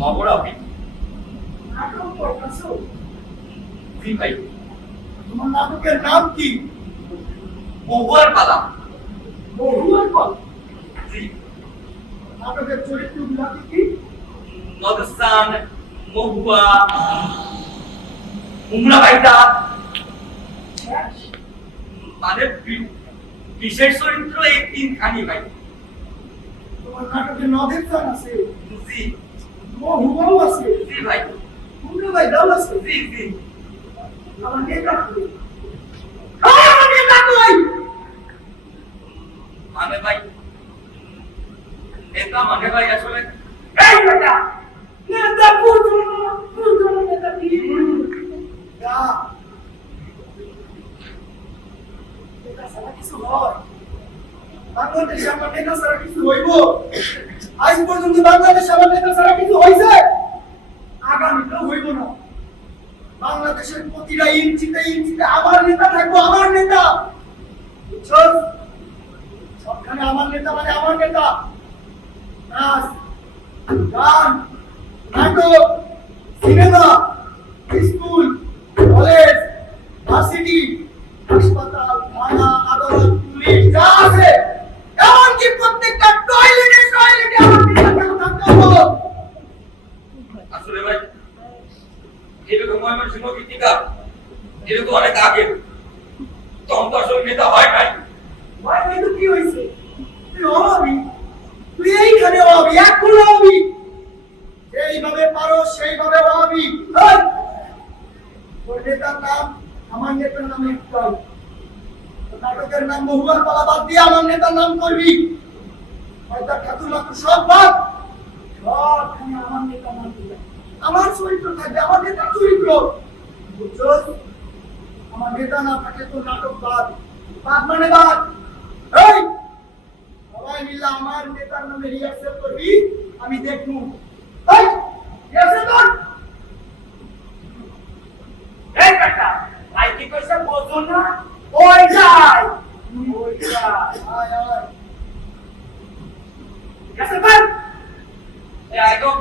মহড়া হবে। নাটক করতেছো? জি ভাই। তোমার নাটকের নাম কি? মহুয়ার পালা। মহুয়ার পালা? জি। নাটকের চরিত্রগুলো কি? নদসান, মহুয়া, মুমরা ভাইটা, মানে বিশেষ চরিত্র এই তিনখানি ভাই। তোমার নাটকে নদের চান আছে? জি। মহুয়াও আছে? জি ভাই। মুমরা ভাইটাও আছে? জি জি। আমার নেতা কই? আমার নেতা কই? মানে ভাই নেতা মানে ভাই আসলে এই বেটা, নেতা বুঝো না নেতা কি? যা, নেতা ছাড়া কিছু হয়? বাংলাদেশে আমার নেতা ছাড়া কিছু হইব? আজ পর্যন্ত বাংলাদেশে আমার নেতা ছাড়া কিছু হয়েছে? আগামীতেও হইব না। বাংলাদেশের প্রতিটা ইঞ্চিতে ইঞ্চিতে আমার নেতা থাকবো, আমার নেতা। বুঝছস? সবখানে আমার নেতা মানে আমার নেতা। নাচ, গান, নাটক, সিনেমা, স্কুল, কলেজ, ভার্সিটি, হাসপাতাল, থানা, আদালত, পুলিশ যা আছে, এমনকি প্রত্যেকটা টয়লেটে টয়লেটে আমার নেতা থাকতে হবে। আসলে ভাই এরকম ময়মনসিংহ গীতিকা এরকম অনেক আগে তখন তো আসলে নেতা হয় নাই। ভাই তুই তো কি হয়েছে? তুই অভাবী, তুই এইখানে অভাবী, এখন অভাবী, যেইভাবে পারো সেইভাবে অভাবী। তোর নেতার নাম আমার নেতার নাম একটাই। নাটকের নাম মহুয়ার পালা বাদ দিয়ে আমার নেতার নাম করবি। হয়তো ঠাকুর মাকুর সব বাদ, সবখানে আমার নেতার নাম দিবে। আমার চরিত্র থাকবে, আমার নেতার চরিত্র। বুঝছস? আমার নেতা না থাকে তো নাটক বাদ। বাদ মানে বাদ। এই সবাই মিলে আমার নেতার নামে রিহার্সেল করবি, আমি দেখবো। এই রিহার্সেল কর। এই বেটা, ভাই কি কইছে বুঝো না? ওই যাই, ওই যাই, আয় আয়। রিহার্সেল কর। এই একদম